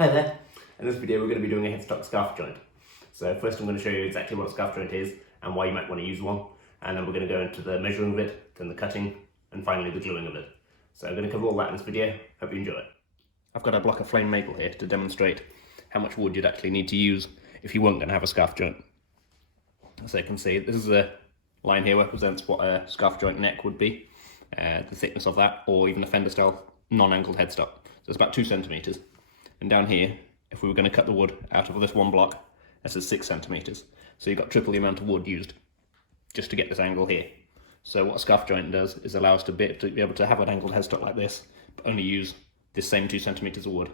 Hi there. In this video we're going to be doing a headstock scarf joint. So first I'm going to show you exactly what a scarf joint is and why you might want to use one, and then we're going to go into the measuring of it, then the cutting, and finally the gluing of it. So I'm going to cover all that in this video. Hope you enjoy it. I've got a block of flame maple here to demonstrate how much wood you'd actually need to use if you weren't going to have a scarf joint. So you can see this is a line here represents what a scarf joint neck would be, the thickness of that, or even a fender style non-angled headstock. So it's about 2 centimeters. And down here, if we were going to cut the wood out of this one block, this is 6 centimeters. So you've got triple the amount of wood used just to get this angle here. So what a scarf joint does is allow us to be able to have an angled headstock like this, but only use this same 2 centimeters of wood,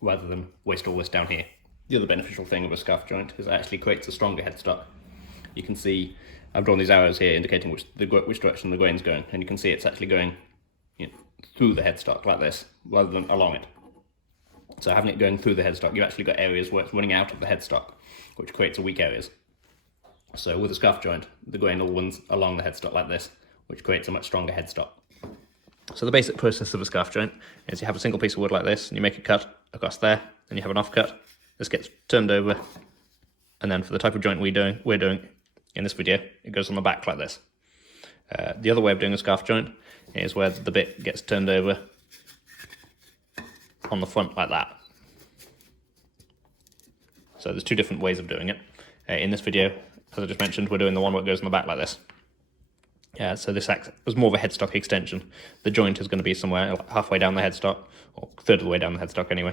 rather than waste all this down here. The other beneficial thing of a scarf joint is it actually creates a stronger headstock. You can see I've drawn these arrows here indicating which direction the grain's going, and you can see it's actually going through the headstock like this, rather than along it. So having it going through the headstock, you've actually got areas where it's running out of the headstock, which creates a weak areas. So with a scarf joint, the grain all runs along the headstock like this, which creates a much stronger headstock. So the basic process of a scarf joint is you have a single piece of wood like this, and you make a cut across there, then you have an offcut. This gets turned over, and then for the type of joint we're doing in this video, it goes on the back like this. The other way of doing a scarf joint is where the bit gets turned over on the front like that. So there's 2 different ways of doing it. In this video, as I just mentioned, we're doing the one where it goes on the back like this. So this acts as more of a headstock extension. The joint is going to be somewhere halfway down the headstock, or a third of the way down the headstock anyway.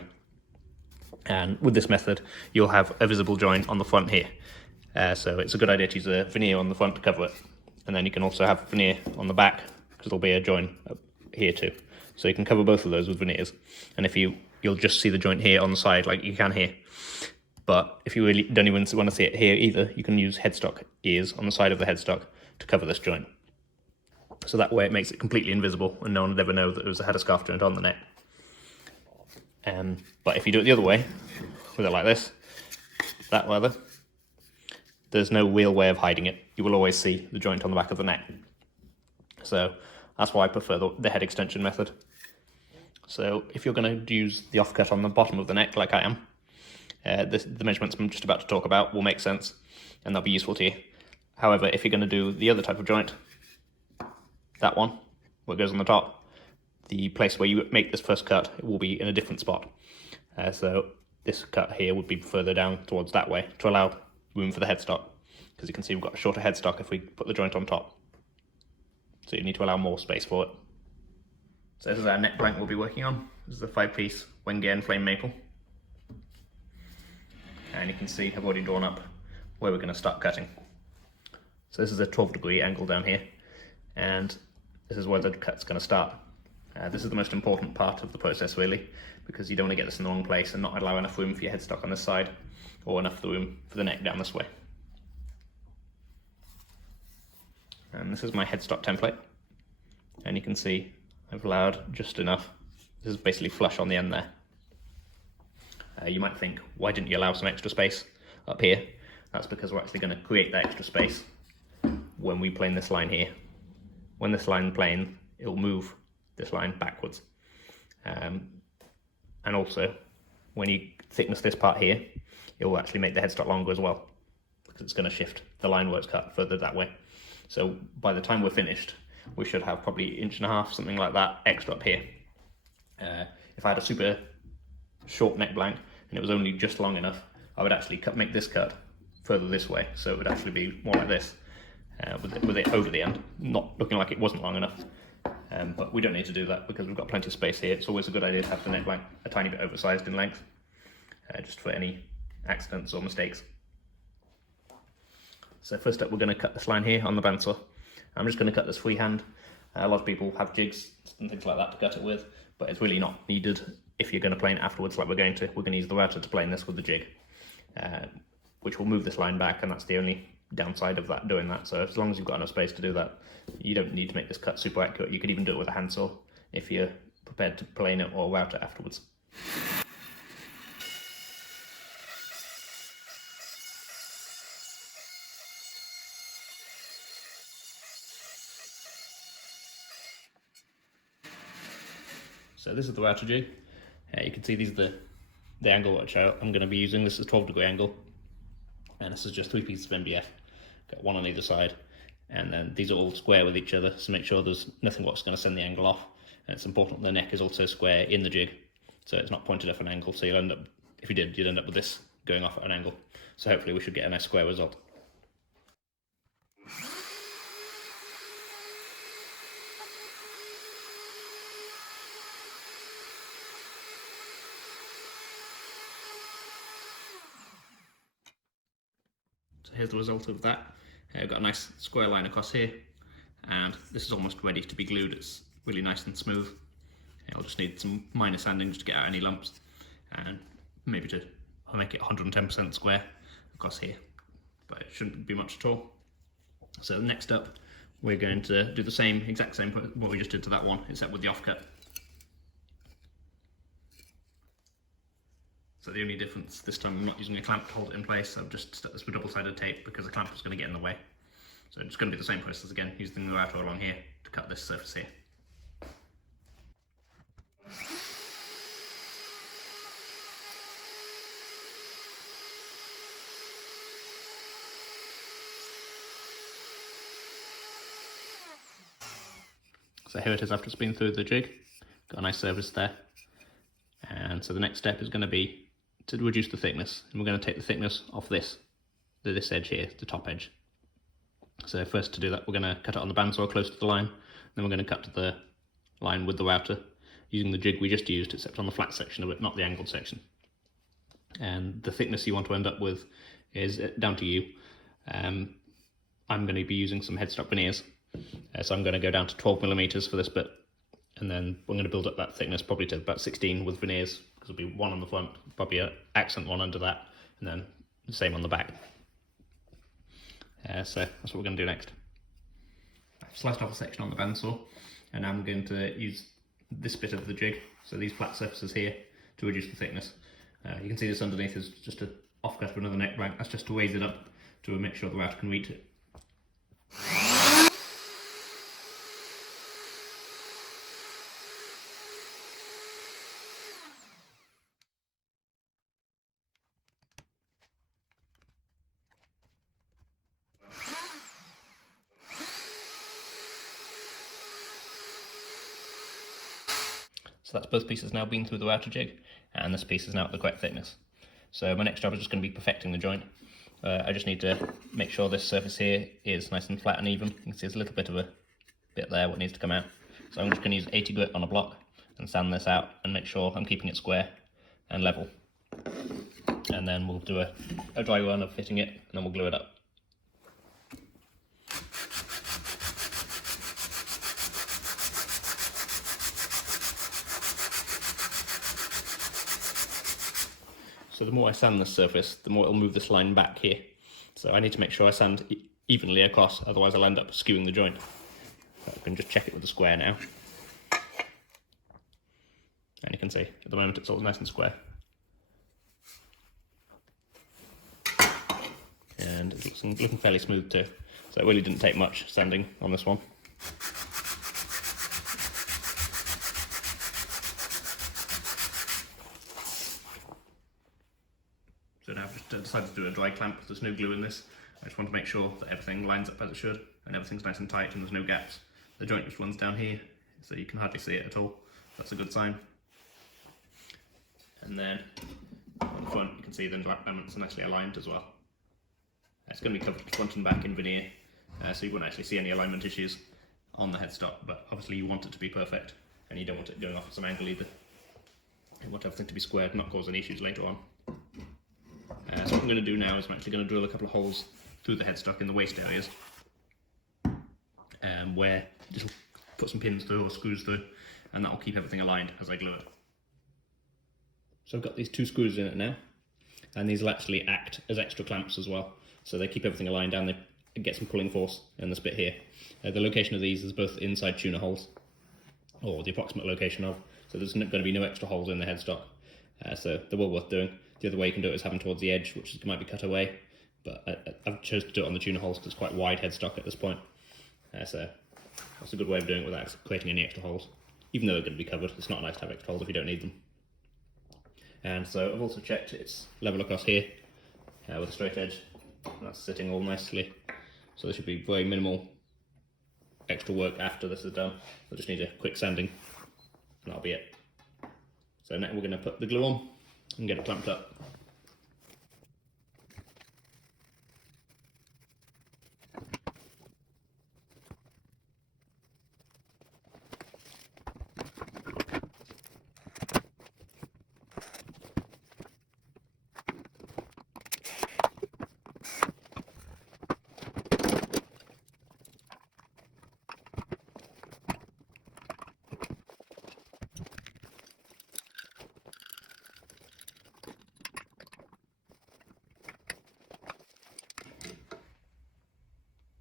And with this method, you'll have a visible joint on the front here. So it's a good idea to use a veneer on the front to cover it. And then you can also have veneer on the back, because there'll be a joint up here too. So you can cover both of those with veneers. And if you'll just see the joint here on the side like you can here. But if you really don't even want to see it here either, you can use headstock ears on the side of the headstock to cover this joint. So that way it makes it completely invisible and no one would ever know that it had a scarf joint on the neck. But if you do it the other way, with it like this, that rather, there's no real way of hiding it. You will always see the joint on the back of the neck. So that's why I prefer the head extension method. So if you're going to use the offcut on the bottom of the neck like I am, the measurements I'm just about to talk about will make sense and they'll be useful to you. However, if you're going to do the other type of joint, that one, where it goes on the top, the place where you make this first cut, it will be in a different spot. So this cut here would be further down towards that way to allow room for the headstock, because you can see we've got a shorter headstock if we put the joint on top. So you need to allow more space for it. So this is our neck blank we'll be working on. This is the 5-piece Wengen flame maple. And you can see I've already drawn up where we're going to start cutting. So this is a 12-degree angle down here, and this is where the cut's going to start. This is the most important part of the process really, because you don't want to get this in the wrong place and not allow enough room for your headstock on this side, or enough room for the neck down this way. And this is my headstock template, and you can see I've allowed just enough. This is basically flush on the end there. You might think, why didn't you allow some extra space up here? That's because we're actually going to create that extra space when we plane this line here. When this line planes, it will move this line backwards. And also, when you thickness this part here, it will actually make the headstock longer as well, because it's going to shift the line where it's cut further that way. So by the time we're finished, we should have probably 1.5 inches, something like that, extra up here. If I had a super short neck blank and it was only just long enough, I would actually make this cut further this way, so it would actually be more like this, with it over the end, not looking like it wasn't long enough. But we don't need to do that because we've got plenty of space here. It's always a good idea to have the neck blank a tiny bit oversized in length, just for any accidents or mistakes. So first up, we're going to cut this line here on the bandsaw. I'm just going to cut this freehand. A lot of people have jigs and things like that to cut it with, but it's really not needed if you're going to plane it afterwards like we're going to. We're going to use the router to plane this with the jig, which will move this line back, and that's the only downside of that, doing that. So as long as you've got enough space to do that, you don't need to make this cut super accurate. You could even do it with a handsaw if you're prepared to plane it or route it afterwards. So this is the router jig. You can see these are the the angle which I'm going to be using. This is 12-degree angle, and this is just 3 pieces of MDF. Got one on either side, and then these are all square with each other, so make sure there's nothing what's going to send the angle off. And it's important the neck is also square in the jig, so it's not pointed off an angle, so you'll end up, if you did, you'd end up with this going off at an angle. So hopefully we should get a nice square result. So here's the result of that. I've got a nice square line across here, and this is almost ready to be glued. It's really nice and smooth. I'll just need some minor sanding just to get out any lumps, and maybe to make it 110% square across here, but it shouldn't be much at all. So next up, we're going to do the exact same what we just did to that one, except with the offcut. So the only difference this time, I'm not using a clamp to hold it in place. I've just stuck this with double-sided tape because the clamp was going to get in the way. So it's going to be the same process again, using the router along here to cut this surface here. So here it is after it's been through the jig. Got a nice surface there. And so the next step is going to be to reduce the thickness. And we're going to take the thickness off this edge here, the top edge. So first to do that, we're going to cut it on the bandsaw close to the line. Then we're going to cut to the line with the router using the jig we just used, except on the flat section of it, not the angled section. And the thickness you want to end up with is down to you. I'm going to be using some headstock veneers. So I'm going to go down to 12mm for this bit, and then we're going to build up that thickness probably to about 16 with veneers, because there'll be one on the front, probably an accent one under that, and then the same on the back. So that's what we're going to do next. I've sliced off a section on the bandsaw, and now I'm going to use this bit of the jig, so these flat surfaces here, to reduce the thickness. You can see this underneath is just an offcut of another neck rank. That's just to raise it up to make sure the router can reach it. So that's both pieces now been through the router jig, and this piece is now at the correct thickness. So my next job is just going to be perfecting the joint. I just need to make sure this surface here is nice and flat and even. You can see there's a little bit of a bit there what needs to come out. So I'm just going to use 80 grit on a block and sand this out and make sure I'm keeping it square and level. And then we'll do a dry run of fitting it, and then we'll glue it up. So the more I sand this surface, the more it'll move this line back here. So I need to make sure I sand evenly across, otherwise I'll end up skewing the joint. So I can just check it with the square now. And you can see, at the moment it's all nice and square. And it's looking fairly smooth too. So it really didn't take much sanding on this one. So now I've just decided to do a dry clamp. There's no glue in this. I just want to make sure that everything lines up as it should and everything's nice and tight and there's no gaps. The joint just runs down here, so you can hardly see it at all. That's a good sign. And then on the front you can see the elements are nicely aligned as well. It's going to be covered front and back in veneer, so you won't actually see any alignment issues on the headstock, but obviously you want it to be perfect and you don't want it going off at some angle either. You want everything to be squared and not cause any issues later on. So what I'm going to do now is I'm actually going to drill a couple of holes through the headstock in the waist areas, where just put some pins through or screws through, and that will keep everything aligned as I glue it. So I've got these 2 screws in it now, and these will actually act as extra clamps as well, so they keep everything aligned and they get some pulling force in this bit here. The location of these is both inside tuner holes, or the approximate location of, so there's going to be no extra holes in the headstock, so they're well worth doing. The other way you can do it is have them towards the edge, which might be cut away, but I've chosen to do it on the tuner holes because it's quite wide headstock at this point. So that's a good way of doing it without creating any extra holes. Even though they're going to be covered, it's not nice to have extra holes if you don't need them. And so I've also checked it's level across here with a straight edge. That's sitting all nicely. So there should be very minimal extra work after this is done. We'll just need a quick sanding and that'll be it. So now we're going to put the glue on and get it clamped up.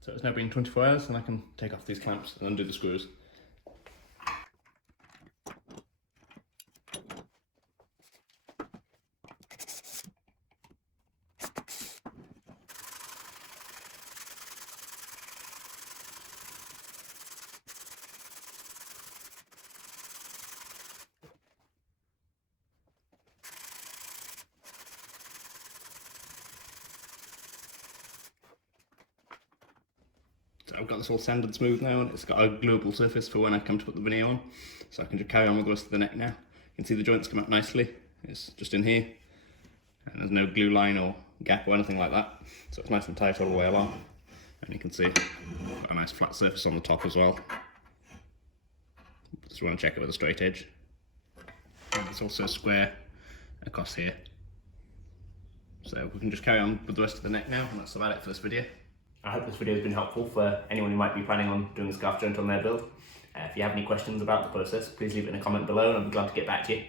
So it's now been 24 hours and I can take off these clamps and undo the screws. So I've got this all sanded smooth now and it's got a gluable surface for when I come to put the veneer on. So I can just carry on with the rest of the neck now. You can see the joints come out nicely. It's just in here. And there's no glue line or gap or anything like that. So it's nice and tight all the way along. And you can see a nice flat surface on the top as well. Just want to check it with a straight edge. And it's also square across here. So we can just carry on with the rest of the neck now, and that's about it for this video. I hope this video has been helpful for anyone who might be planning on doing a scarf joint on their build. If you have any questions about the process, please leave it in a comment below and I'll be glad to get back to you.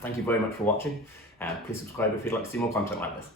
Thank you very much for watching. Please subscribe if you'd like to see more content like this.